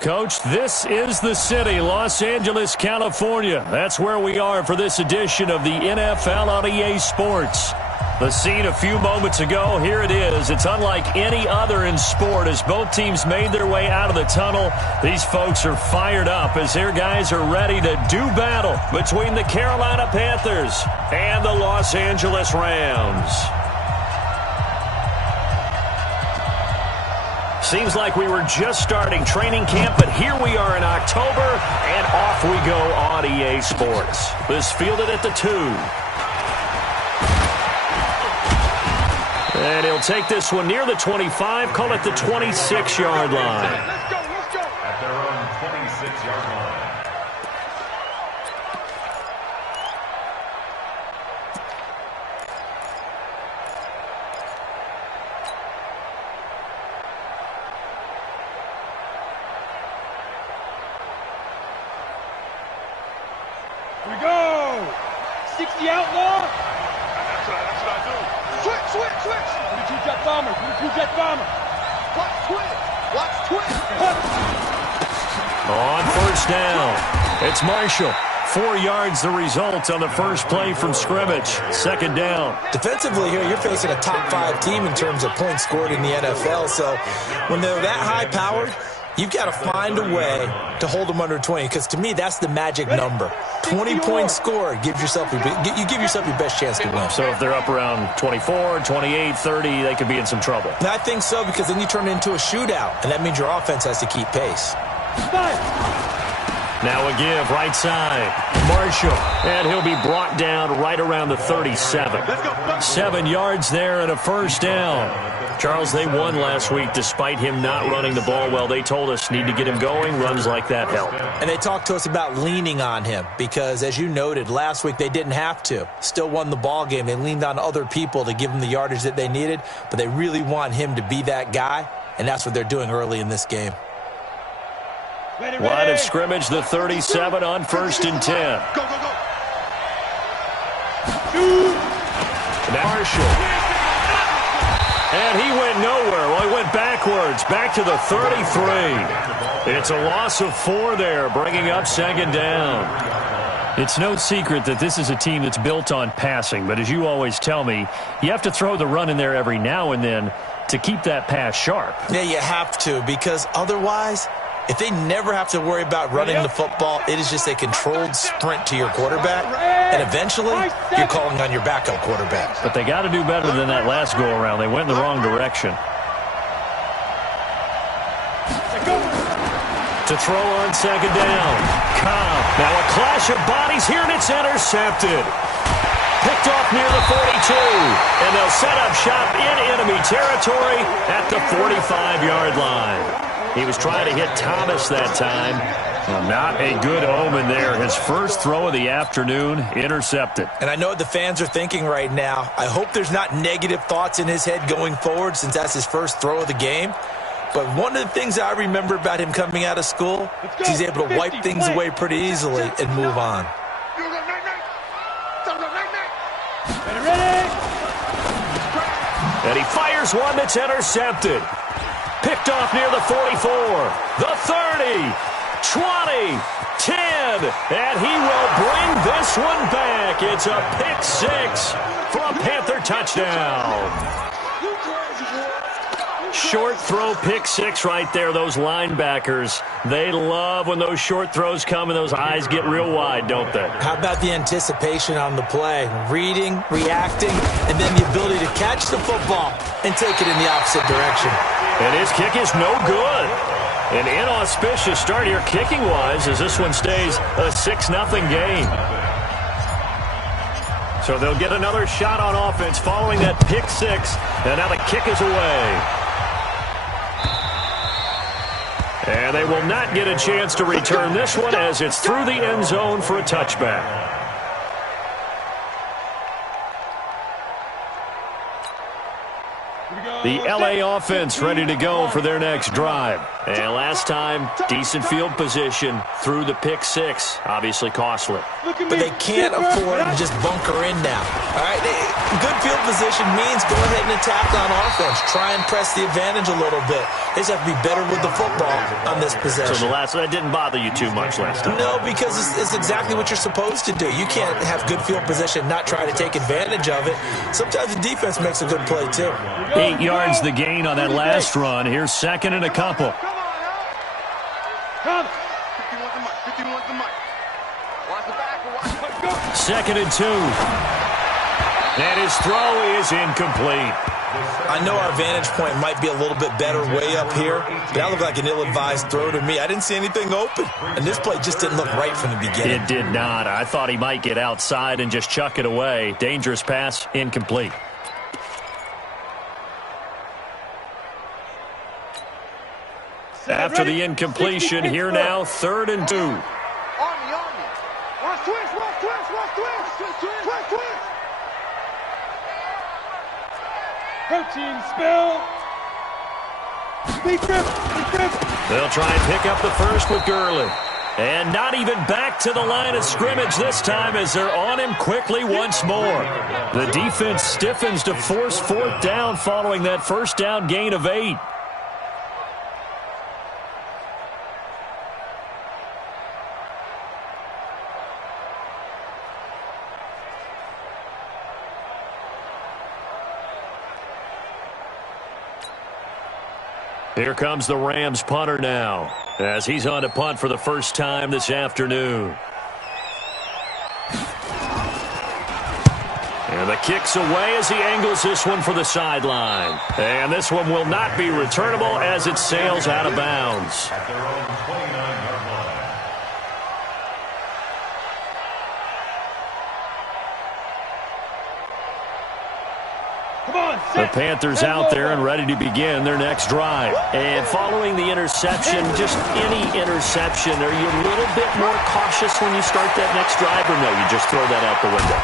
Coach, this is the city, Los Angeles, California. That's where we are for this edition of the NFL on EA Sports. The scene a few moments ago, here it is. It's unlike any other in sport as both teams made their way out of the tunnel. These folks are fired up as their guys are ready to do battle between the Carolina Panthers and the Los Angeles Rams. Seems like we were just starting training camp, but here we are in October, and off we go on EA Sports. This fielded at the 2. And he'll take this one near the 25, call it the 26-yard line. Let's go. At their own 26-yard line. Here we go! 60 outlaw! That's what I do. Switch! 22 jet bomber! Watch twitch! On first down, it's Marshall. 4 yards the result on the first play from scrimmage. Second down. Defensively here, you're facing a top 5 team in terms of points scored in the NFL. So when they're that high-powered, you've got to find a way to hold them under 20, because to me, that's the magic number. 20 points scored, you give yourself your best chance to win. So if they're up around 24, 28, 30, they could be in some trouble. And I think so, because then you turn it into a shootout, and that means your offense has to keep pace. Now a give, right side. Marshall, and he'll be brought down right around the 37. 7 yards there and a first down. Charles, they won last week despite him not running the ball well. They told us need to get him going. Runs like that help. And they talked to us about leaning on him because, as you noted, last week they didn't have to. Still won the ball game. They leaned on other people to give them the yardage that they needed, but they really want him to be that guy, and that's what they're doing early in this game. Line of scrimmage, the 37 on first and 10. Go. Marshall. And he went nowhere. Well, he went backwards, back to the 33. It's a loss of 4 there, bringing up second down. It's no secret that this is a team that's built on passing, but as you always tell me, you have to throw the run in there every now and then to keep that pass sharp. Yeah, you have to, because otherwise, if they never have to worry about running the football, it is just a controlled sprint to your quarterback, and eventually you're calling on your backup quarterback. But they got to do better than that last go-around. They went in the wrong direction. To throw on second down. Cobb. Now a clash of bodies here, and it's intercepted. Picked off near the 42, and they'll set up shop in enemy territory at the 45-yard line. He was trying to hit Thomas that time. Well, not a good omen there. His first throw of the afternoon, intercepted. And I know what the fans are thinking right now. I hope there's not negative thoughts in his head going forward, since that's his first throw of the game. But one of the things I remember about him coming out of school is he's able to wipe things away pretty easily and move on. And he fires one that's intercepted. Picked off near the 44, the 30, 20, 10, and he will bring this one back. It's a pick 6 for a Panther touchdown. Short throw, pick 6 right there. Those linebackers, they love when those short throws come and those eyes get real wide, don't they? How about the anticipation on the play? Reading, reacting, and then the ability to catch the football and take it in the opposite direction. And his kick is no good. An inauspicious start here kicking-wise as this one stays a 6-0 game. So they'll get another shot on offense following that pick 6, and now the kick is away. And they will not get a chance to return this one as it's through the end zone for a touchback. The LA offense ready to go for their next drive. And last time, decent field position through the pick six. Obviously costly. But they can't afford to just bunker in now. All right, good field position means go ahead and attack on offense. Try and press the advantage a little bit. They just have to be better with the football on this possession. So that didn't bother you too much last time? No, because it's exactly what you're supposed to do. You can't have good field position, not try to take advantage of it. Sometimes the defense makes a good play, too. 8 yards the gain on that last run. Here's second and a couple. Second and 2. And his throw is incomplete. I know our vantage point might be a little bit better way up here, but that looked like an ill-advised throw to me. I didn't see anything open, and this play just didn't look right from the beginning. It did not. I thought he might get outside and just chuck it away. Dangerous pass, incomplete. After the incompletion, here now, 3rd and 2. Watch twist. 13 spill. Big trip. They'll try and pick up the first with Gurley. And not even back to the line of scrimmage this time as they're on him quickly once more. The defense stiffens to force 4th down following that first down gain of 8. Here comes the Rams punter now, as he's on to punt for the first time this afternoon. And the kick's away as he angles this one for the sideline. And this one will not be returnable as it sails out of bounds. At their own 29-yard line. The Panthers out there and ready to begin their next drive. And following the interception, just any interception, are you a little bit more cautious when you start that next drive, or no, you just throw that out the window?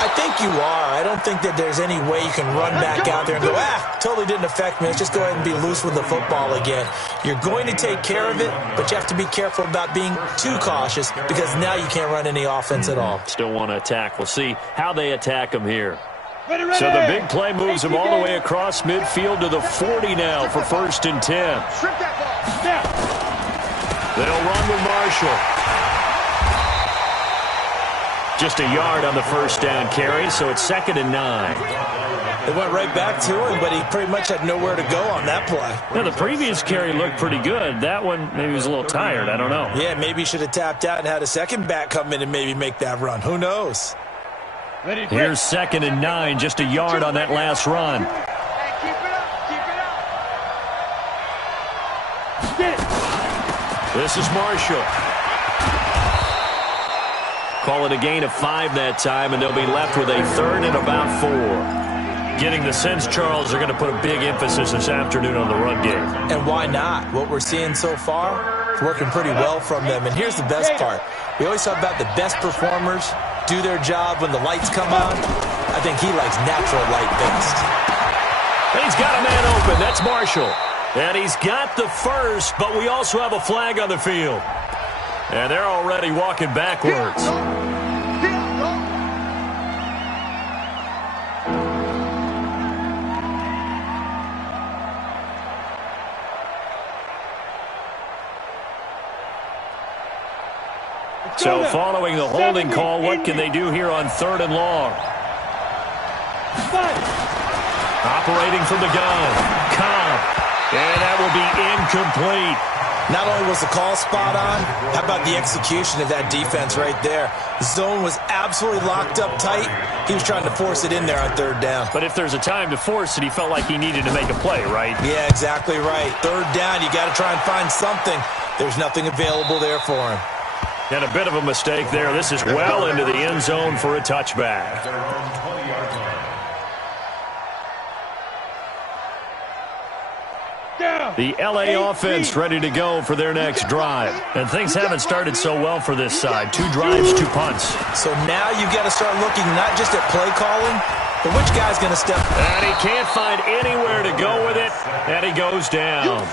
I think you are. I don't think that there's any way you can run back out there and go, totally didn't affect me. Let's just go ahead and be loose with the football again. You're going to take care of it, but you have to be careful about being too cautious because now you can't run any offense at all. Still want to attack. We'll see how they attack them here. So the big play moves him all the way across midfield to the 40 now for 1st and 10. They'll run with Marshall. Just a yard on the first down carry, so it's 2nd and 9. They went right back to him, but he pretty much had nowhere to go on that play. Now, the previous carry looked pretty good. That one, maybe he was a little tired. I don't know. Yeah, maybe he should have tapped out and had a second back come in and maybe make that run. Who knows? Here's 2nd and 9, just a yard on that last run. This is Marshall. Call it a gain of 5 that time, and they'll be left with a 3rd and about 4. Getting the sense, Charles, they're going to put a big emphasis this afternoon on the run game. And why not? What we're seeing so far is working pretty well from them. And here's the best part. We always talk about the best performers do their job when the lights come on. I think he likes natural light best. And he's got a man open. That's Marshall. And he's got the first, but we also have a flag on the field. And they're already walking backwards. So following the holding call, what can they do here on 3rd and long? Operating from the gun. Cobb. And that will be incomplete. Not only was the call spot on, how about the execution of that defense right there? The zone was absolutely locked up tight. He was trying to force it in there on 3rd down. But if there's a time to force it, he felt like he needed to make a play, right? Yeah, exactly right. 3rd down, you got to try and find something. There's nothing available there for him. And a bit of a mistake there. This is well into the end zone for a touchback. The L.A. offense ready to go for their next drive. And things haven't started so well for this side. 2 drives, 2 punts. So now you've got to start looking not just at play calling, but which guy's going to step. And he can't find anywhere to go with it. And he goes down.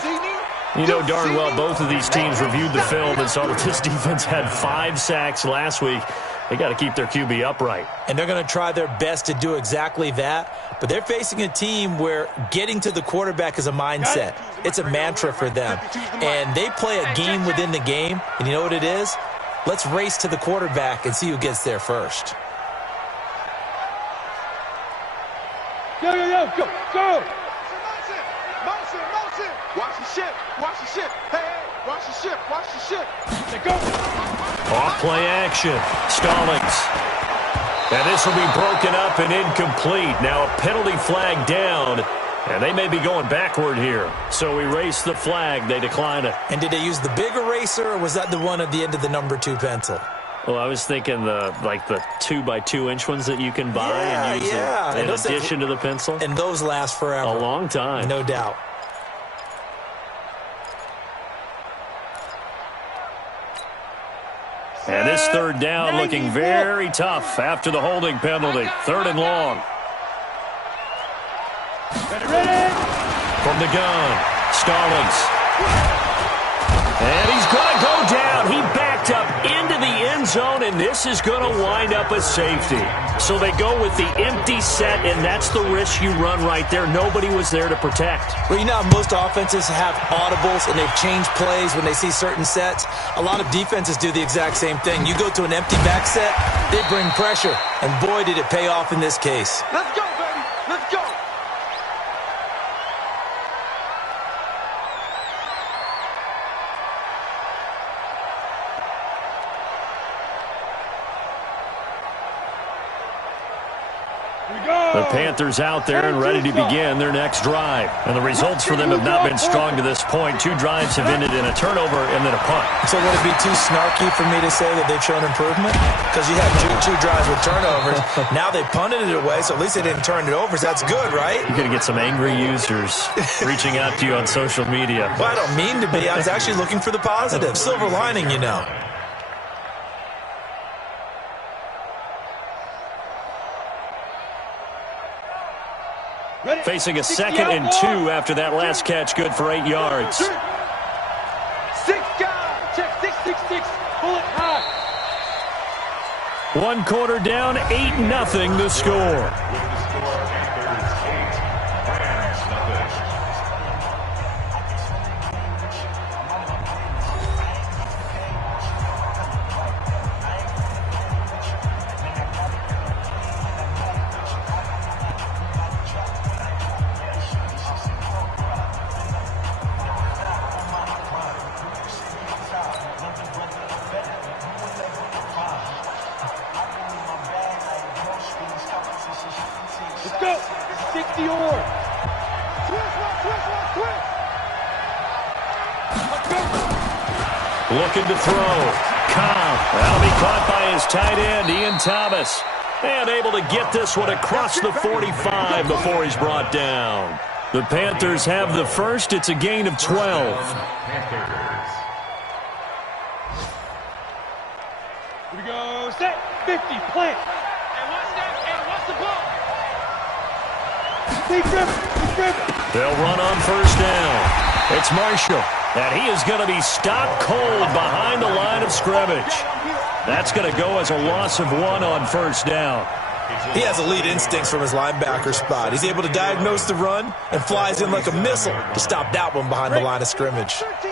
You know darn well both of these teams reviewed the film and saw that this defense had 5 sacks last week. They got to keep their QB upright. And they're going to try their best to do exactly that. But they're facing a team where getting to the quarterback is a mindset. It's a mantra for them. And they play a game within the game. And you know what it is? Let's race to the quarterback and see who gets there first. Go, go, go, go, go! Motion. Watch the ship. Watch the ship. Hey, watch the ship. Watch the ship. They go. Off play action. Stallings. And this will be broken up and incomplete. Now a penalty flag down. And they may be going backward here. So erase the flag. They decline it. And did they use the big eraser, or was that the one at the end of the number 2 pencil? Well, I was thinking the 2x2-inch ones that you can buy and use in addition to the pencil. And those last forever. A long time. No doubt. And this third down looking very tough after the holding penalty. 3rd and long. Ready? From the gun, Stallings. And he's going to go down. He backed up into the end zone, and this is going to wind up a safety. So they go with the empty set, and that's the risk you run right there. Nobody was there to protect. Well, you know how most offenses have audibles, and they've changed plays when they see certain sets. A lot of defenses do the exact same thing. You go to an empty back set, they bring pressure, and boy, did it pay off in this case. Let's go, baby. Let's go. The Panthers out there and ready to begin their next drive. And the results for them have not been strong to this point. 2 drives have ended in a turnover and then a punt. So would it be too snarky for me to say that they've shown improvement? Because you had 2 drives with turnovers. Now they punted it away, so at least they didn't turn it over. So that's good, right? You're going to get some angry users reaching out to you on social media. Well, I don't mean to be. I was actually looking for the positive. Silver lining, you know. Facing a 2nd and 2 after that last catch, good for 8 yards. 6 guys. Check 666. Bullet high. 1 quarter down, 8-0 the score. Let's go. 60 or. Looking to throw. Cobb. That'll be caught by his tight end, Ian Thomas. And able to get this one across the 45 before he's brought down. The Panthers have the first. It's a gain of 12. Here we go. Set. 50. Plant. And watch that. And watch the ball. Big river. They'll run on 1st down. It's Marshall. And he is going to be stopped cold behind the line of scrimmage. That's going to go as a loss of 1 on 1st down. He has elite instincts from his linebacker spot. He's able to diagnose the run and flies in like a missile to stop that one behind the line of scrimmage. 13.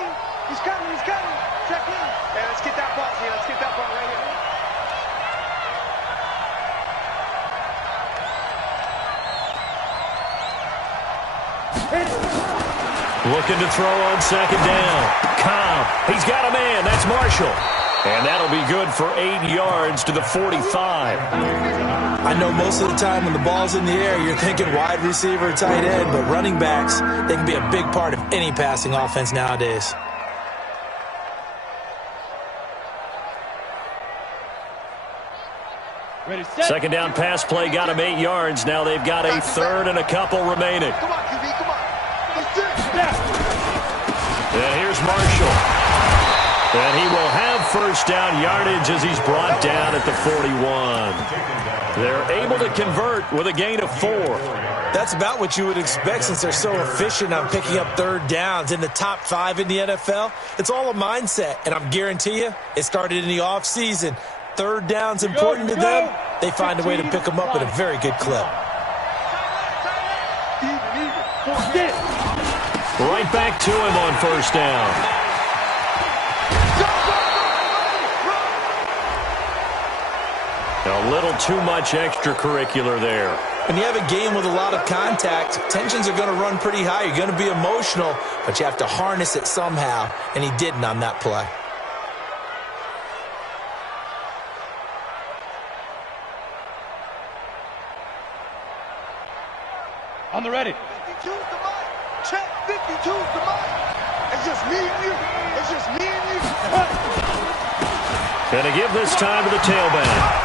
He's coming. Check in. Hey, let's get that ball here. Let's get that ball right here. Looking to throw on 2nd down. Cobb. He's got a man. That's Marshall. And that'll be good for 8 yards to the 45. I know most of the time when the ball's in the air, you're thinking wide receiver, tight end, but running backs, they can be a big part of any passing offense nowadays. Ready, set. 2nd down pass play got him 8 yards. Now they've got a 3rd and a couple remaining. Come on, QB. Come on. Let's do it. And here's Marshall. And he will have 1st down yardage as he's brought down at the 41. They're able to convert with a gain of 4. That's about what you would expect since they're so efficient on picking up third downs. In the top 5 in the NFL, it's all a mindset, and I'm guarantee you it started in the offseason. Third down's important to them. They find a way to pick them up at a very good clip. Right back to him on first down. A little too much extracurricular there. When you have a game with a lot of contact, tensions are going to run pretty high. You're going to be emotional, but you have to harness it somehow, and he didn't on that play. On the ready. 52's the mic. Check 52's the mic. It's just me and you. It's just me and you. Going to give this time to the tailback.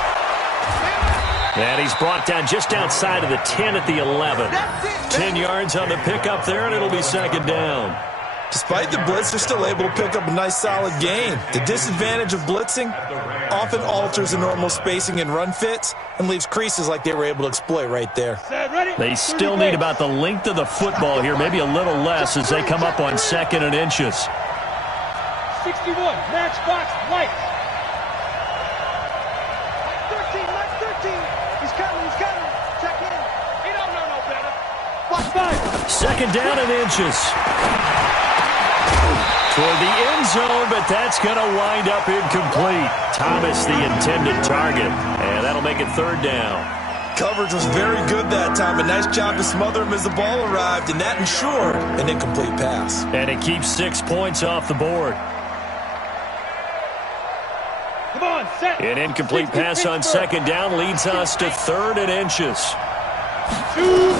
And he's brought down just outside of the 10 at the 11. 10 yards on the pickup there, and it'll be second down. Despite the blitz, they're still able to pick up a nice, solid gain. The disadvantage of blitzing often alters the normal spacing and run fits and leaves creases like they were able to exploit right there. They still need about the length of the football here, maybe a little less as they come up on 2nd and inches. 61, matchbox light. Second down and inches. Toward the end zone, but that's going to wind up incomplete. Thomas, the intended target, and that'll make it third down. Coverage was very good that time. A nice job to smother him as the ball arrived, and that ensured an incomplete pass. And it keeps 6 points off the board. Come on, set. An incomplete pass on second down leads us to 3rd and inches. 2.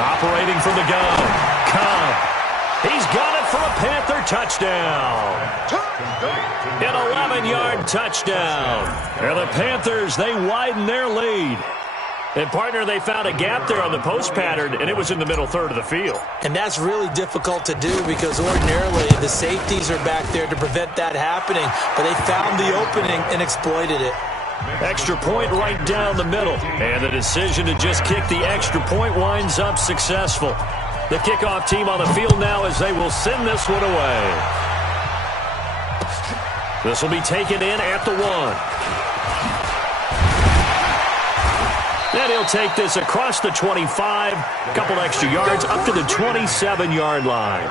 Operating from the gun, Cobb. He's got it for a Panther touchdown. An 11-yard touchdown. And the Panthers, they widen their lead. And, partner, they found a gap there on the post pattern, and it was in the middle third of the field. And that's really difficult to do because ordinarily the safeties are back there to prevent that happening. But they found the opening and exploited it. Extra point right down the middle. And the decision to just kick the extra point winds up successful. The kickoff team on the field now as they will send this one away. This will be taken in at the 1. And he'll take this across the 25. A couple extra yards up to the 27-yard line.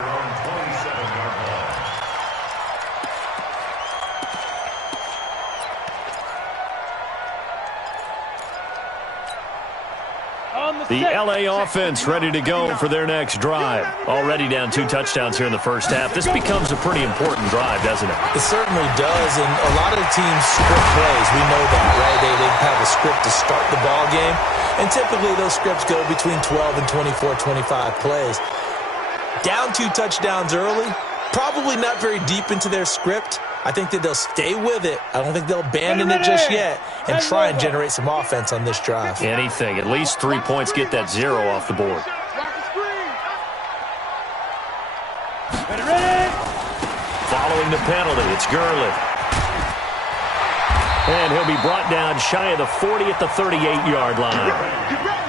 The L.A. offense ready to go for their next drive. Already down 2 touchdowns here in the first half. This becomes a pretty important drive, doesn't it? It certainly does, and a lot of the teams script plays. We know that, right? They have a script to start the ball game, and typically those scripts go between 12 and 24, 25 plays. Down 2 touchdowns early, probably not very deep into their script. I think that they'll stay with it. I don't think they'll abandon it just yet and try and generate some offense on this drive. Anything. At least 3 points, get that 0 off the board. Following the penalty, it's Gurley. And he'll be brought down shy of the 40 at the 38-yard line.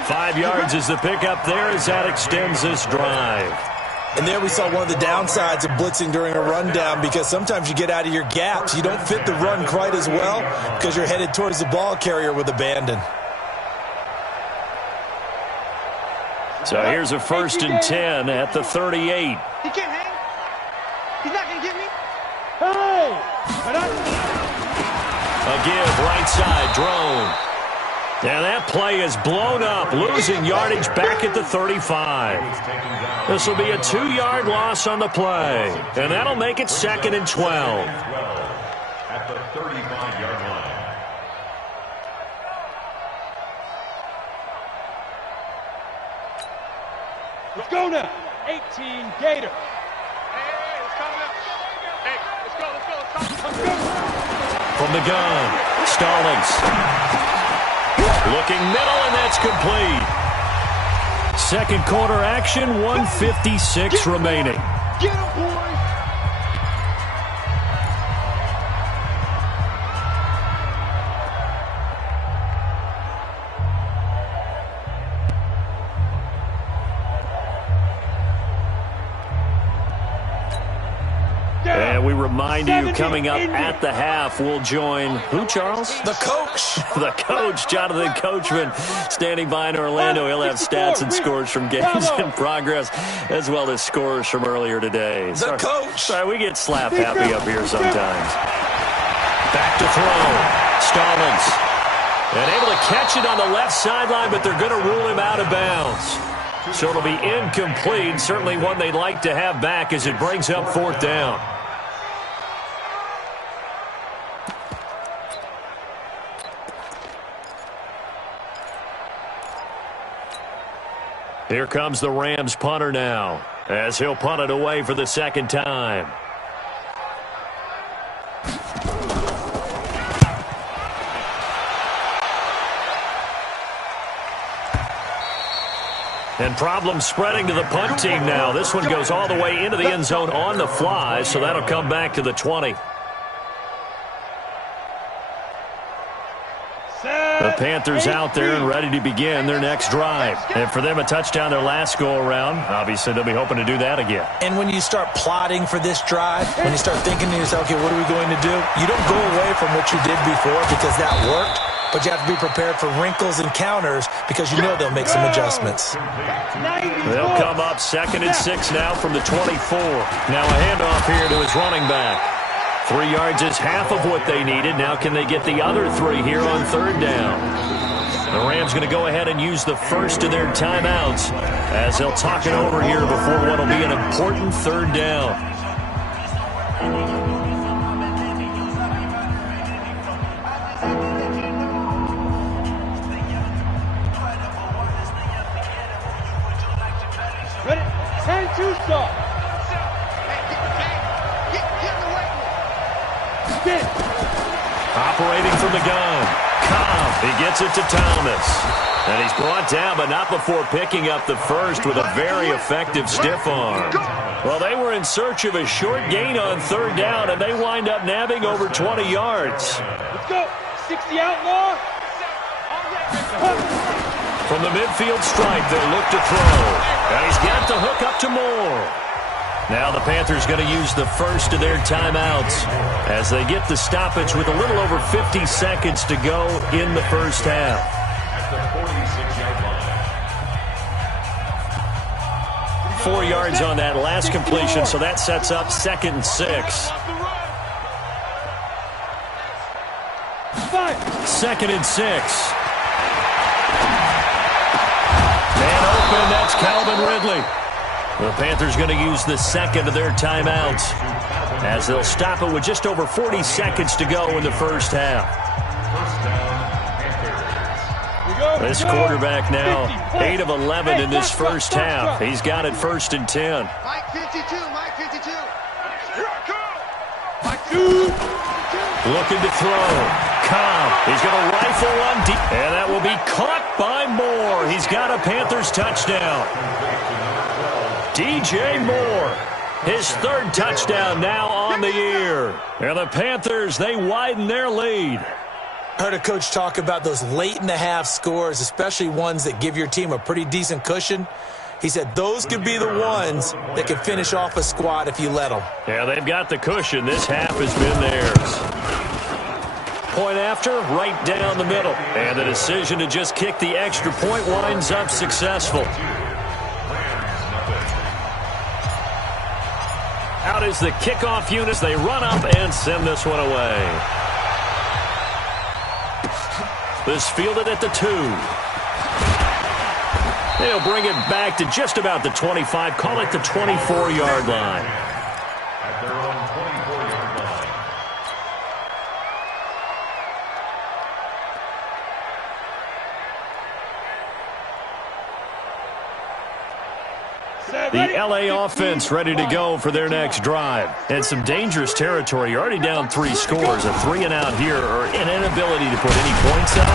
5 yards is the pickup there as that extends this drive. And there we saw one of the downsides of blitzing during a rundown because sometimes you get out of your gaps. You don't fit the run quite as well because you're headed towards the ball carrier with abandon. So here's a 1st and 10 at the 38. He can't hang. He's not going to get me. Hey! A give right side, Drone. And that play is blown up, losing yardage back at the 35. This will be a 2-yard loss on the play, and that'll make it 2nd and 12. At the 35-yard line. Let's go now. 18 Gator. Hey, let's come now. Hey, let's go. Let's go. From the gun, Stallings. Looking middle, and that's complete. Second quarter action, 1:56 remaining. Get him, boys. remind you, coming up at the half, we'll join who, Charles? The coach. The coach, Jonathan Coachman, standing by in Orlando. He'll have stats and scores from games in progress, as well as scores from earlier today. The coach. Sorry, we get slap happy up here sometimes. Back to throw. Stallings. And able to catch it on the left sideline, but they're going to rule him out of bounds. So it'll be incomplete. Certainly one they'd like to have back as it brings up 4th down. Here comes the Rams punter now, as he'll punt it away for the 2nd time. And problems spreading to the punt team now. This one goes all the way into the end zone on the fly, so that'll come back to the 20. The Panthers out there and ready to begin their next drive. And for them, a touchdown their last go-around. Obviously, they'll be hoping to do that again. And when you start plotting for this drive, when you start thinking to yourself, okay, what are we going to do? You don't go away from what you did before because that worked. But you have to be prepared for wrinkles and counters because you know they'll make some adjustments. They'll come up 2nd and 6 now from the 24. Now a handoff here to his running back. 3 yards is half of what they needed. Now can they get the other 3 here on 3rd down? The Rams going to go ahead and use the first of their timeouts as they'll talk it over here before what will be an important 3rd down. Operating from the gun. Cobb, he gets it to Thomas. And he's brought down, but not before picking up the first with a very effective stiff arm. Well, they were in search of a short gain on 3rd down, and they wind up nabbing over 20 yards. Let's go. 60 outlaw. From the midfield stripe, they'll look to throw. And he's got the hook up to Moore. Now the Panthers going to use the first of their timeouts as they get the stoppage with a little over 50 seconds to go in the first half. At the 46-yard line. 4 yards on that last completion, so that sets up 2nd and 6. 2nd and 6. Man open, that's Calvin Ridley. The Panthers going to use the second of their timeouts as they'll stop it with just over 40 seconds to go in the first half. This quarterback now 8 of 11 in this first half. He's got it 1st and 10. Mike 52, Mike 52. Here I come. Mike 2. Looking to throw. Cobb, he's going to rifle one deep, and that will be caught by Moore. He's got a Panthers touchdown. DJ Moore, his 3rd touchdown now on the year. And the Panthers, they widen their lead. I heard a coach talk about those late-in-the-half scores, especially ones that give your team a pretty decent cushion. He said those could be the ones that can finish off a squad if you let them. Yeah, they've got the cushion. This half has been theirs. Point after, right down the middle. And the decision to just kick the extra point winds up successful. Out is the kickoff unit. They run up and send this one away. This fielded at the 2. They'll bring it back to just about the 25. Call it the 24-yard line. At their own 24-yard line. The L.A. offense ready to go for their next drive. And some dangerous territory. You're already down 3 scores. A 3-and-out here or an inability to put any points up.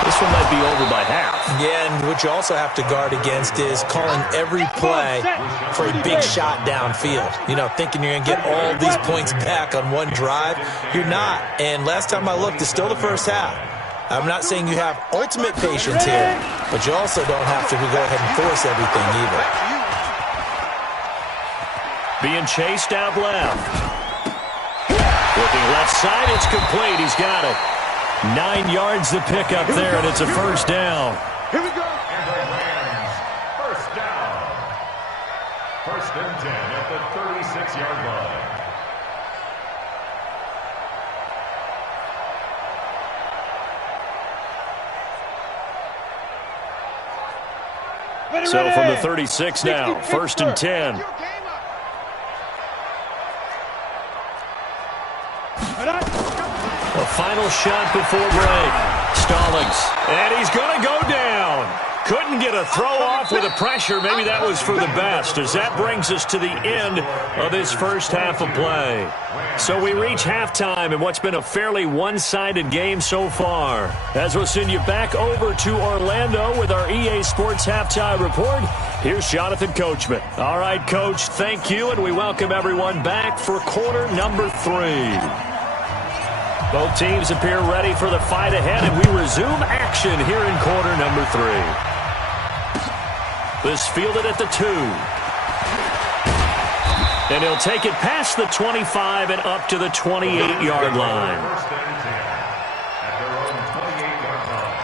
This one might be over by half. Yeah, and what you also have to guard against is calling every play for a big shot downfield. You know, thinking you're going to get all these points back on one drive. You're not. And last time I looked, it's still the first half. I'm not saying you have ultimate patience here, but you also don't have to go ahead and force everything either. Being chased out left. Looking left side, it's complete. He's got it. 9 yards to pick up there, and it's a first down. Here we go. And the Rams, first down. First and 10 at the 36-yard line. So from the 36 now, first and 10. A final shot before break. Stallings. And he's going to go down. Couldn't get a throw off with the pressure. Maybe that was for the best, as that brings us to the end of this first half of play. So we reach halftime in what's been a fairly one-sided game so far. As we'll send you back over to Orlando with our EA Sports Halftime Report, here's Jonathan Coachman. All right, Coach, thank you, and we welcome everyone back for quarter number 3. Both teams appear ready for the fight ahead, and we resume action here in quarter number 3. This fielded at the 2. And he'll take it past the 25 and up to the 28-yard line. First and 10 at their own 28-yard line.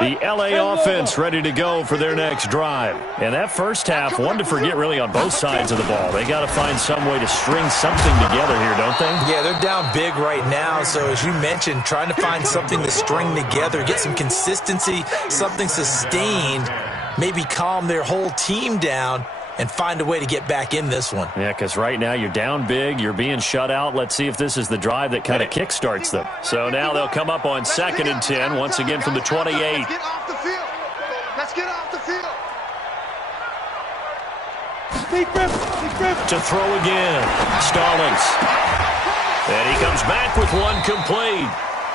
The LA offense ready to go for their next drive. And that first half, one to forget really on both sides of the ball. They got to find some way to string something together here, don't they? Yeah, they're down big right now. So as you mentioned, trying to find something to string together, get some consistency, something sustained, maybe calm their whole team down and find a way to get back in this one. Yeah, because right now you're down big, you're being shut out. Let's see if this is the drive that kind of kickstarts them. So now they'll come up on 2nd and 10, once again from the 28. Let's get off the field. Let's get off the field. To throw again. Stallings. And he comes back with one complete.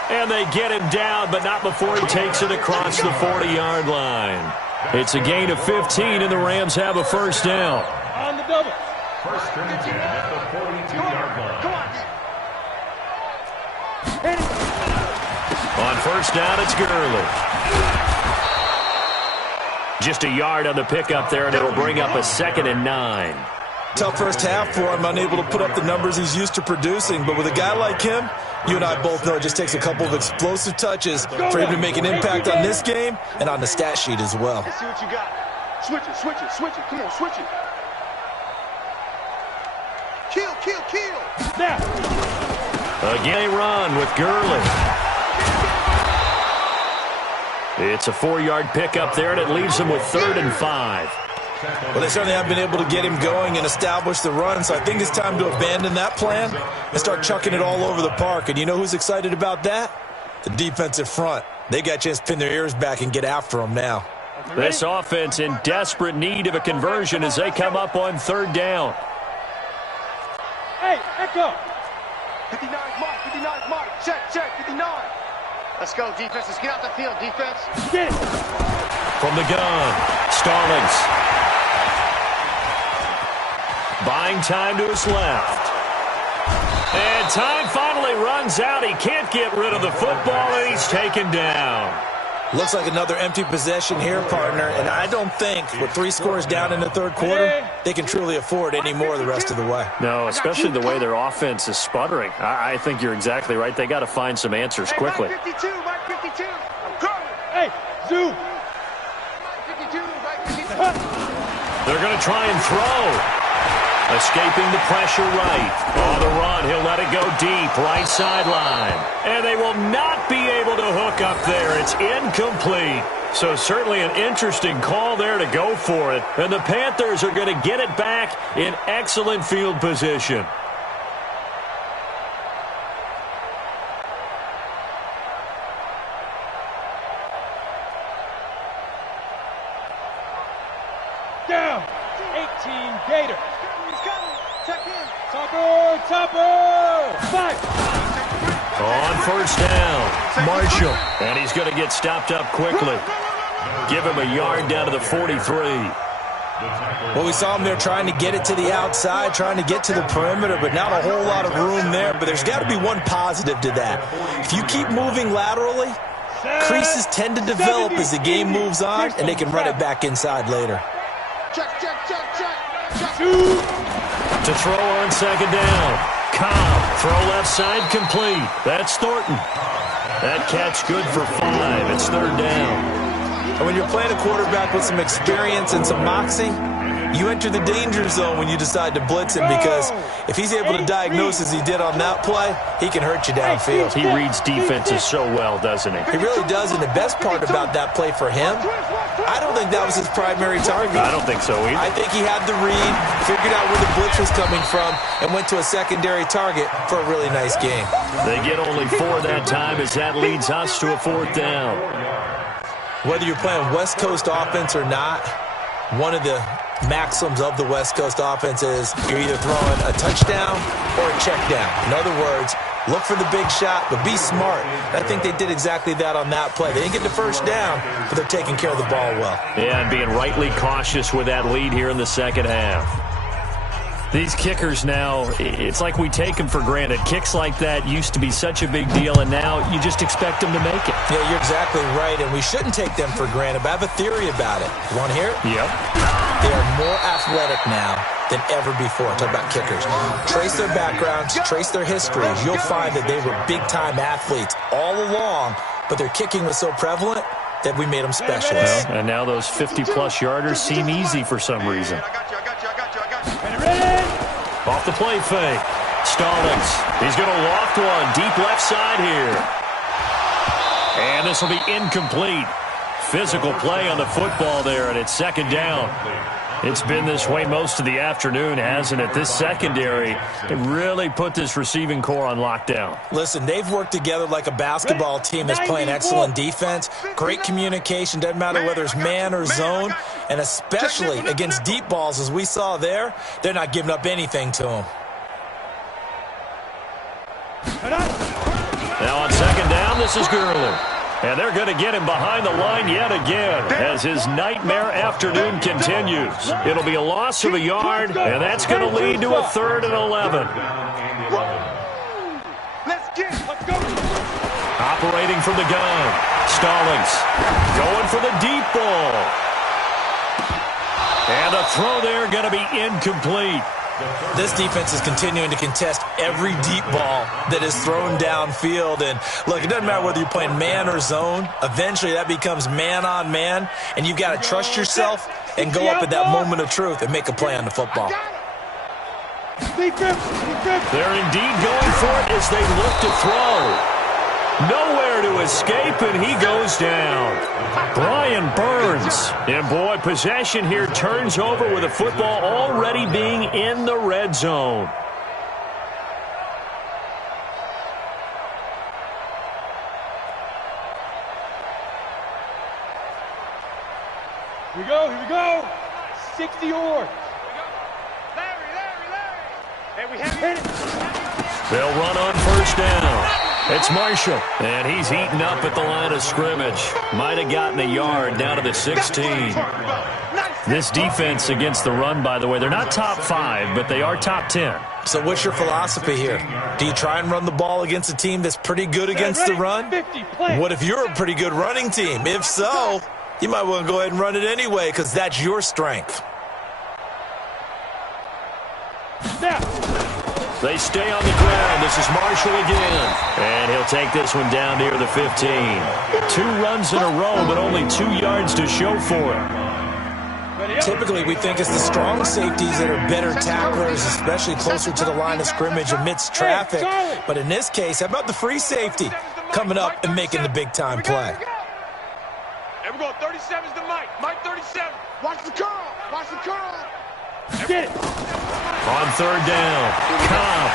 And they get him down, but not before he takes it across the 40-yard line. It's a gain of 15, and the Rams have a first down. On the double. First and 10 at the 42-yard line. Come on. On first down, it's Gurley. Just a yard on the pickup there, and it'll bring up a 2nd and 9. Tough first half for him, unable to put up the numbers he's used to producing. But with a guy like him, you and I both know it just takes a couple of explosive touches for him to make an impact on this game and on the stat sheet as well. Let's see what you got. Switch it, switch it, switch it. Come on, switch it. Kill, kill, kill. Now. Again, a run with Gurley. It's a 4-yard pickup there, and it leaves him with 3rd and 5. Well, they certainly haven't been able to get him going and establish the run, so I think it's time to abandon that plan and start chucking it all over the park. And you know who's excited about that? The defensive front. They got a chance to pin their ears back and get after him now. This offense in desperate need of a conversion as they come up on 3rd down. Hey, echo. 59's mark, 59's mark. Check, check, 59. Let's go, defense. Let's get out the field, defense. Get it. From the gun, Stallings. Buying time to his left. And time finally runs out. He can't get rid of the football, and he's taken down. Looks like another empty possession here, partner. And I don't think with 3 scores down in the 3rd quarter, they can truly afford any more the rest of the way. No, especially the way their offense is sputtering. I think you're exactly right. They got to find some answers quickly. Mike 52, Mike 52. I'm coming. Hey, zoom. Mike 52, Mike 52. They're going to try and throw. Escaping the pressure right. On the run, he'll let it go deep, right sideline. And they will not be able to hook up there. It's incomplete. So certainly an interesting call there to go for it. And the Panthers are going to get it back in excellent field position. Down. 18 Gator. Check in. Topper, topper. 5. On first down, Marshall. And he's going to get stopped up quickly. Give him a yard down to the 43. Well, we saw him there trying to get it to the outside, trying to get to the perimeter, but not a whole lot of room there. But there's got to be one positive to that. If you keep moving laterally, creases tend to develop as the game moves on, and they can run it back inside later. To throw on second down. Cobb, throw left side, complete. That's Thornton. That catch good for 5. It's third down. And when you're playing a quarterback with some experience and some moxie, you enter the danger zone when you decide to blitz him, because if he's able to diagnose as he did on that play, he can hurt you downfield. He reads defenses so well, doesn't he? He really does, and the best part about that play for him, I don't think that was his primary target. I don't think so either. I think he had the read, figured out where the blitz was coming from, and went to a secondary target for a really nice game. They get only 4 that time as that leads us to a 4th down. Whether you're playing West Coast offense or not, one of the maxims of the West Coast offense is you're either throwing a touchdown or a check down. In other words, look for the big shot, but be smart. I think they did exactly that on that play. They didn't get the first down, but they're taking care of the ball well. Yeah, and being rightly cautious with that lead here in the second half. These kickers now, it's like we take them for granted. Kicks like that used to be such a big deal, and now you just expect them to make it. Yeah, you're exactly right, and we shouldn't take them for granted, but I have a theory about it. You want to hear it? Yep. They are more athletic now than ever before. Talk about kickers. Trace their backgrounds, trace their histories. You'll find that they were big-time athletes all along, but their kicking was so prevalent that we made them specialists. Well, and now those 50-plus yarders seem easy for some reason. Off the play fake. Stallings. He's going to loft one. Deep left side here. And this will be incomplete. Physical play on the football there, and it's second down. It's been this way most of the afternoon, hasn't it? This secondary, they really put this receiving core on lockdown. Listen, they've worked together like a basketball team that's playing excellent defense. Great communication, doesn't matter whether it's man or zone. And especially against deep balls, as we saw there, they're not giving up anything to them. Now on second down, this is Gurley. And they're going to get him behind the line yet again as his nightmare afternoon continues. It'll be a loss of a yard, and that's going to lead to a 3rd and 11. Let's go. Operating from the gun. Stallings going for the deep ball. And a throw there going to be incomplete. This defense is continuing to contest every deep ball that is thrown downfield. And look, it doesn't matter whether you're playing man or zone. Eventually that becomes man on man, and you've got to trust yourself and go up at that moment of truth and make a play on the football. They're indeed going for it as they look to throw. Nowhere to escape, and he goes down. Brian Burns. And boy, possession here turns over with the football already being in the red zone. Here we go. 60 yards. Larry. Hey, we have it. They'll run on first down. It's Marshall, and he's heating up at the line of scrimmage. Might have gotten a yard down to the 16. This defense against the run, by the way, they're not top 5, but they are top 10. So what's your philosophy here? Do you try and run the ball against a team that's pretty good against the run? What if you're a pretty good running team? If so, you might want to go ahead and run it anyway, because that's your strength. They stay on the ground. This is Marshall again. And he'll take this one down near the 15. 2 runs in a row, but only 2 yards to show for it. Typically, we think it's the strong safeties that are better tacklers, especially closer to the line of scrimmage amidst traffic. But in this case, how about the free safety coming up and making the big-time play? Hey, we're going 37's to Mike. Mike 37. Watch the curl. Get it. On third down, Cobb.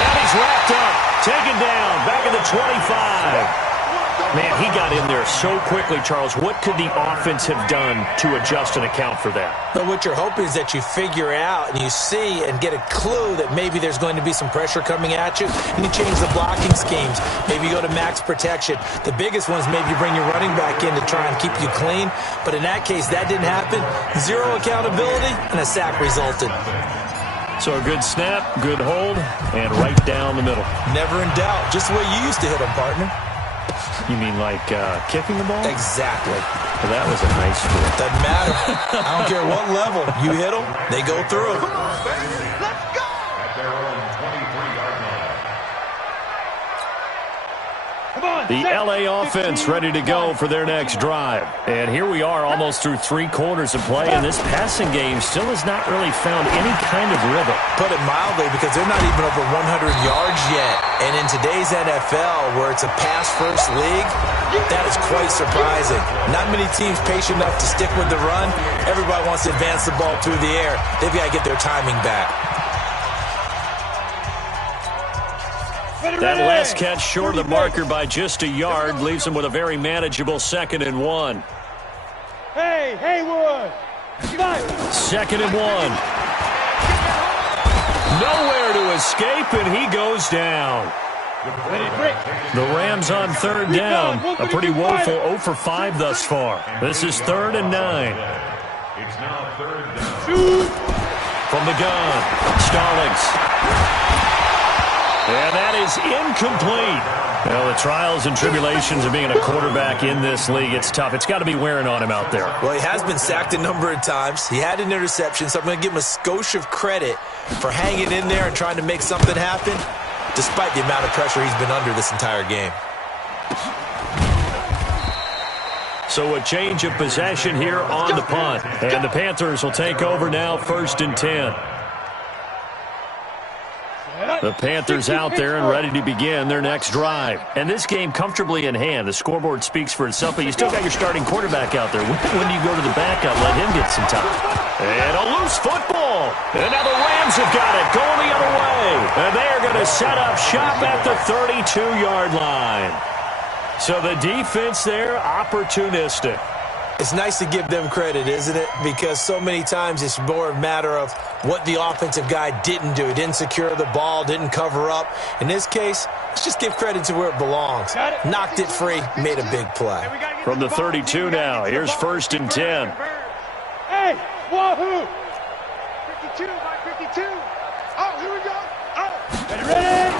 And he's wrapped up. Taken down. Back at the 25. Man, he got in there so quickly, Charles. What could the offense have done to adjust and account for that? But what you're hoping is that you figure out and you see and get a clue that maybe there's going to be some pressure coming at you, and you change the blocking schemes. Maybe you go to max protection. The biggest one is maybe you bring your running back in to try and keep you clean. But in that case, that didn't happen. Zero accountability, and a sack resulted. So a good snap, good hold, and right down the middle. Never in doubt. Just the way you used to hit them, partner. You mean like kicking the ball? Exactly. Well, that was a nice score. Doesn't matter. I don't care what level. You hit them, they go through. Let's go! At their own 23-yard line. Come on, The LA offense ready to go for their next drive. And here we are almost through 3 quarters of play, and this passing game still has not really found any kind of rhythm. Put it mildly, because they're not even over 100 yards yet. And in today's NFL, where it's a pass-first league, that is quite surprising. Not many teams patient enough to stick with the run. Everybody wants to advance the ball through the air. They've got to get their timing back. That last catch short of the marker by just a yard leaves him with a very manageable 2nd and 1. Hey, Haywood! 2nd and 1. Nowhere to escape, and he goes down. The Rams on 3rd down. A pretty woeful 0 for 5 thus far. This is 3rd and 9. It's now 3rd down. Shoot! From the gun, Stallings. And that is incomplete. Well, the trials and tribulations of being a quarterback in this league, it's tough. It's got to be wearing on him out there. Well, he has been sacked a number of times. He had an interception, so I'm going to give him a skosh of credit for hanging in there and trying to make something happen, despite the amount of pressure he's been under this entire game. So a change of possession here on the punt. And the Panthers will take over now, 1st and 10. The Panthers out there and ready to begin their next drive. And this game comfortably in hand. The scoreboard speaks for itself, but you still got your starting quarterback out there. When do you go to the backup, let him get some time? And a loose football. And now the Rams have got it going the other way. And they are going to set up shop at the 32-yard line. So the defense there, opportunistic. It's nice to give them credit, isn't it? Because so many times it's more a matter of what the offensive guy didn't do. He didn't secure the ball, didn't cover up. In this case, let's just give credit to where it belongs. Knocked it free, made a big play. From the 32 now, here's 1st and 10. Hey, wahoo! 52 by 52. Oh, here we go. Oh. Ready?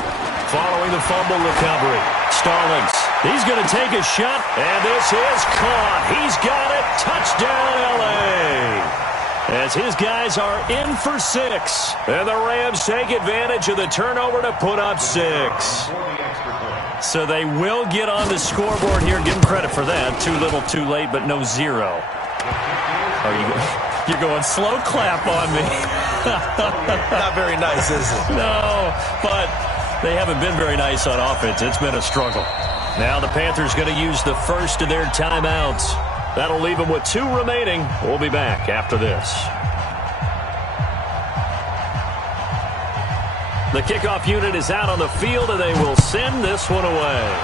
Following the fumble recovery, Stallings. He's going to take a shot, and this is caught. He's got it. Touchdown, L.A. As his guys are in for 6. And the Rams take advantage of the turnover to put up 6. So they will get on the scoreboard here. Give them credit for that. Too little, too late, but no 0. You're going slow clap on me. Not very nice, is it? No, but they haven't been very nice on offense. It's been a struggle. Now the Panthers going to use the first of their timeouts. That'll leave them with 2 remaining. We'll be back after this. The kickoff unit is out on the field, and they will send this one away.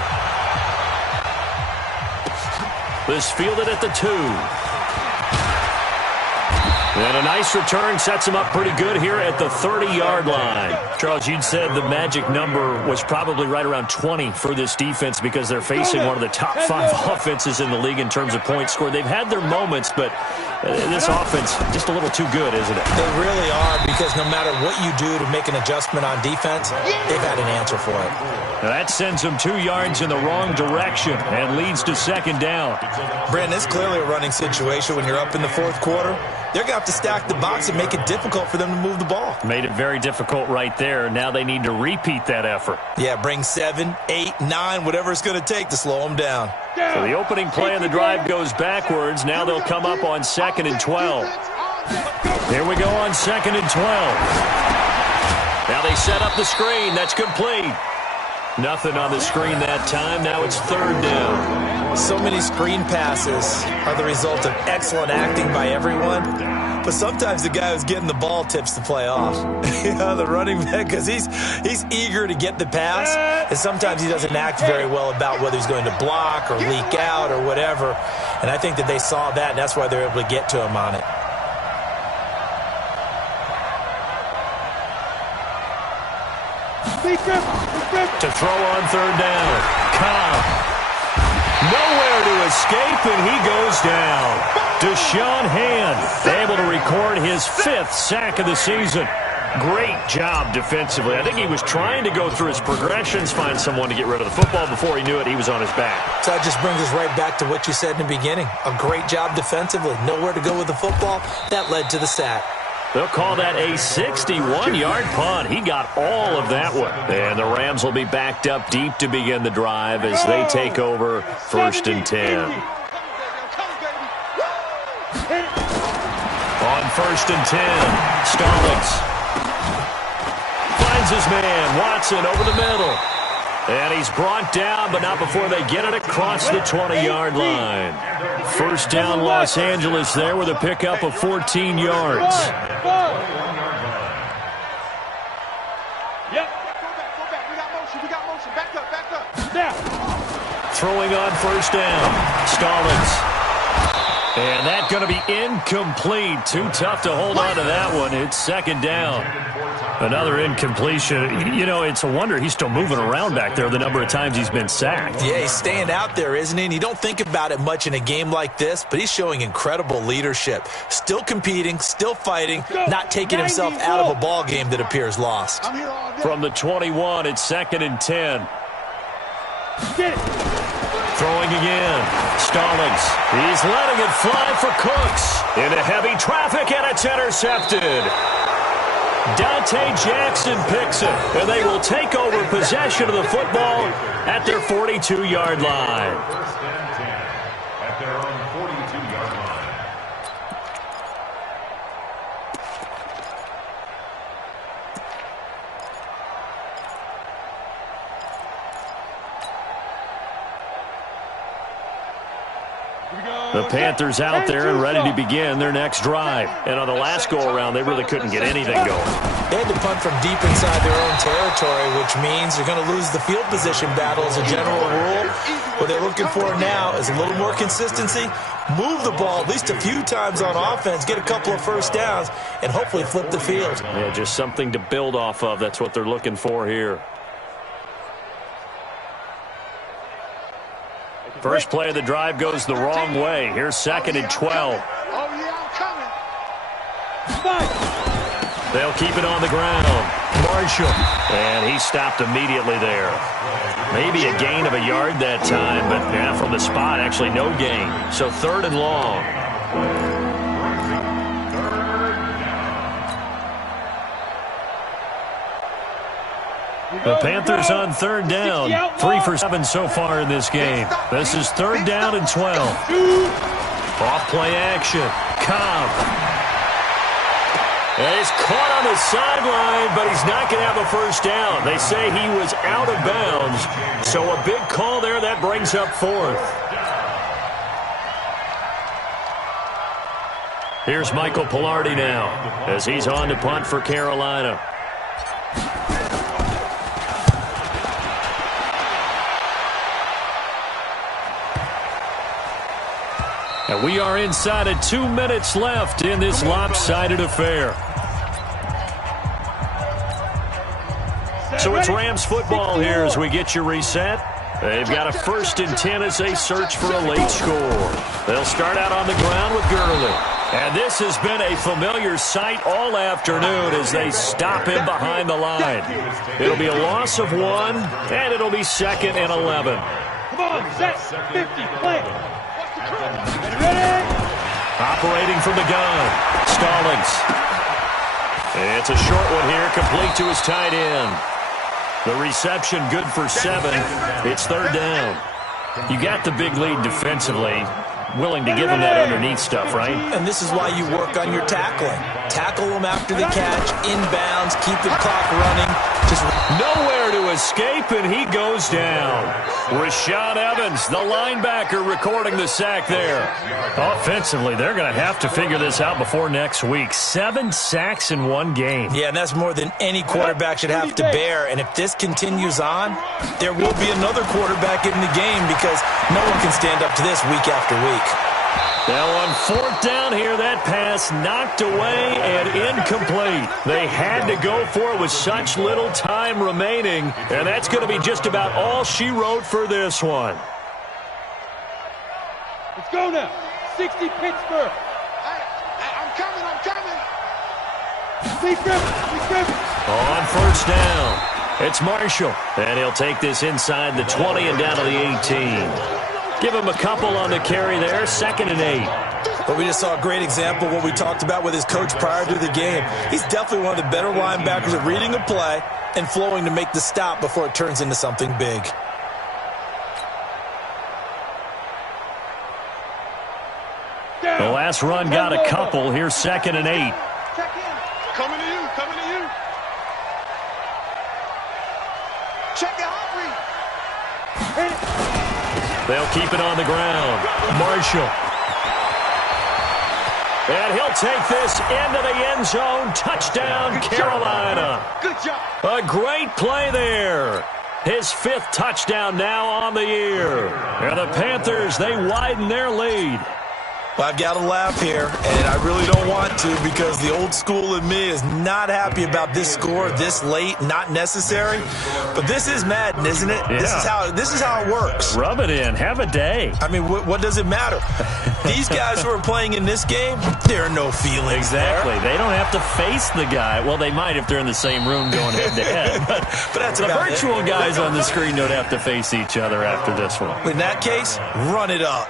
This fielded at the 2. And a nice return sets him up pretty good here at the 30-yard line. Charles, you'd said the magic number was probably right around 20 for this defense because they're facing one of the top 5 offenses in the league in terms of points scored. They've had their moments, but this offense just a little too good, isn't it? They really are, because no matter what you do to make an adjustment on defense, they've had an answer for it. Now that sends them 2 yards in the wrong direction and leads to 2nd down. Brandon, it's clearly a running situation when you're up in the 4th quarter. They're going to have to stack the box and make it difficult for them to move the ball. Made it very difficult right there. Now they need to repeat that effort. Yeah, bring 7, 8, 9, whatever it's going to take to slow them down. So the opening play of the drive goes backwards. Now they'll come up on 2nd and 12. Here we go on 2nd and 12. Now they set up the screen. That's complete. Nothing on the screen that time. Now it's 3rd down. So many screen passes are the result of excellent acting by everyone, but sometimes the guy who's getting the ball tips the play off. You know, the running back, because he's eager to get the pass, and sometimes he doesn't act very well about whether he's going to block or leak out or whatever. And I think that they saw that, and that's why they're able to get to him on it. To throw on third down. Cobb. Nowhere to escape, and he goes down. Deshaun Hand able to record his 5th sack of the season. Great job defensively. I think he was trying to go through his progressions, find someone to get rid of the football. Before he knew it, he was on his back. So that just brings us right back to what you said in the beginning. A great job defensively. Nowhere to go with the football. That led to the sack. They'll call that a 61-yard punt. He got all of that one. And the Rams will be backed up deep to begin the drive as they take over 1st and 10. On 1st and 10, Stallings finds his man, Watson, over the middle. And he's brought down, but not before they get it across the 20-yard line. 1st down, Los Angeles there with a pickup of 14 yards. Yep. Go back. We got motion. Back up. Now. Throwing on 1st down, Stallings. And that's going to be incomplete. Too tough to hold on to that one. It's 2nd down. Another incompletion. You know, it's a wonder he's still moving around back there the number of times he's been sacked. Yeah, he's staying out there, isn't he? And you don't think about it much in a game like this, but he's showing incredible leadership. Still competing, still fighting, not taking himself out of a ball game that appears lost. From the 21, it's 2nd and 10. Get it. Throwing again. Stallings. He's letting it fly for Cooks. Into heavy traffic, and it's intercepted. Dante Jackson picks it, and they will take over possession of the football at their 42-yard line. 1st and 10 at their own 42-yard line. The Panthers out there and ready to begin their next drive. And on the last go-around, they really couldn't get anything going. They had to punt from deep inside their own territory, which means they're going to lose the field position battle as a general rule. What they're looking for now is a little more consistency, move the ball at least a few times on offense, get a couple of 1st downs, and hopefully flip the field. Yeah, just something to build off of. That's what they're looking for here. First play of the drive goes the wrong way. Here's 2nd and 12. Oh, yeah, I'm coming. They'll keep it on the ground. Marshall. And he stopped immediately there. Maybe a gain of a yard that time, but yeah, from the spot, actually no gain. So 3rd and long. The Panthers on 3rd down. 3 for 7 so far in this game. This is 3rd down and 12. Off play action. Cobb. And he's caught on the sideline, but he's not going to have a 1st down. They say he was out of bounds. So a big call there. That brings up 4th. Here's Michael Pilardi now as he's on to punt for Carolina. And we are inside of 2 minutes left in this lopsided affair. So it's Rams football here as we get you reset. They've got a 1st and 10 as they search for a late score. They'll start out on the ground with Gurley. And this has been a familiar sight all afternoon as they stop him behind the line. It'll be a loss of 1, and it'll be 2nd and 11. Come on, set, 50, play. Ready? Operating from the gun, Stallings. It's a short one here, complete to his tight end. The reception good for 7. It's 3rd down. You got the big lead defensively. Willing to give them that underneath stuff, right? And this is why you work on your tackling. Tackle them after the catch, inbounds, keep the clock running. Nowhere to escape, and he goes down. Rashaan Evans, the linebacker, recording the sack there. Offensively, they're going to have to figure this out before next week. 7 sacks in one game. Yeah, and that's more than any quarterback should have to bear. And if this continues on, there will be another quarterback in the game because no one can stand up to this week after week. Now on 4th down here, that pass knocked away and incomplete. They had to go for it with such little time remaining, and that's going to be just about all she wrote for this one. Let's go now. 60 Pittsburgh. I'm coming. Lee Griffin. On 1st down, it's Marshall, and he'll take this inside the 20 and down to the 18. Give him a couple on the carry there, 2nd and 8. But we just saw a great example of what we talked about with his coach prior to the game. He's definitely one of the better linebackers at reading a play and flowing to make the stop before it turns into something big. The last run got a couple. Here's 2nd and 8. Check in. Coming to you. Check the hot read. They'll keep it on the ground. Marshall. And he'll take this into the end zone. Touchdown, Carolina. Good job. A great play there. His 5th touchdown now on the year. And the Panthers, they widen their lead. Well, I've got to laugh here, and I really don't want to because the old school in me is not happy about this score this late, not necessary. But this is Madden, isn't it? Yeah. This is how it works. Rub it in. Have a day. I mean, what does it matter? These guys who are playing in this game, there are no feelings. Exactly. There. They don't have to face the guy. Well, they might if they're in the same room going head-to-head. But that's the about virtual it. guys on the screen don't have to face each other after this one. In that case, run it up.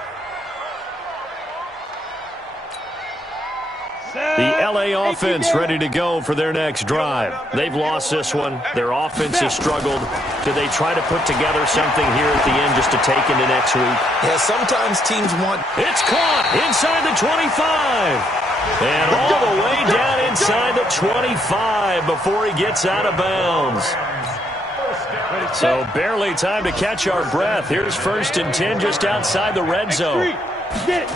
The LA offense ready to go for their next drive. They've lost this one. Their offense has struggled. Do they try to put together something here at the end just to take into next week? Yeah, sometimes teams want... It's caught inside the 25. And all the way down inside the 25 before he gets out of bounds. So barely time to catch our breath. Here's 1st and 10 just outside the red zone. Get it.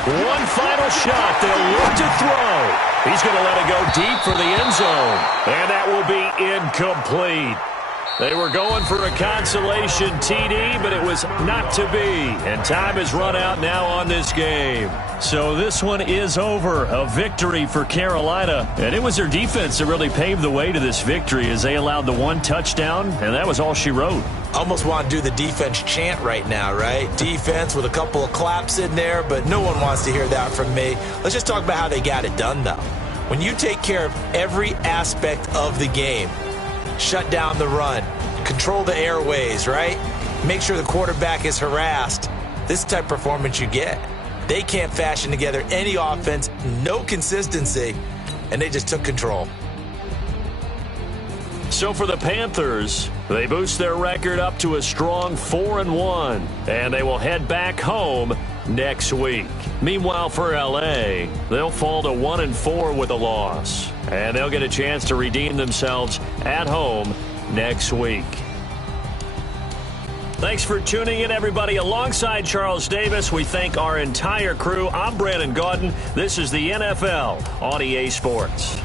One final shot. They'll look to throw. He's going to let it go deep for the end zone. And that will be incomplete. They were going for a consolation TD, but it was not to be. And time has run out now on this game. So this one is over. A victory for Carolina. And it was their defense that really paved the way to this victory as they allowed the 1 touchdown, and that was all she wrote. Almost want to do the defense chant right now, right? Defense with a couple of claps in there, but no one wants to hear that from me. Let's just talk about how they got it done, though. When you take care of every aspect of the game, shut down the run, control the airways, right? Make sure the quarterback is harassed. This type of performance you get. They can't fashion together any offense, no consistency, and they just took control. So for the Panthers, they boost their record up to a strong 4-1, and they will head back home next week. Meanwhile, for LA, they'll fall to 1-4 with a loss, and they'll get a chance to redeem themselves at home next week. Thanks for tuning in, everybody. Alongside Charles Davis, we thank our entire crew. I'm Brandon Gaudin. This is the NFL on EA Sports.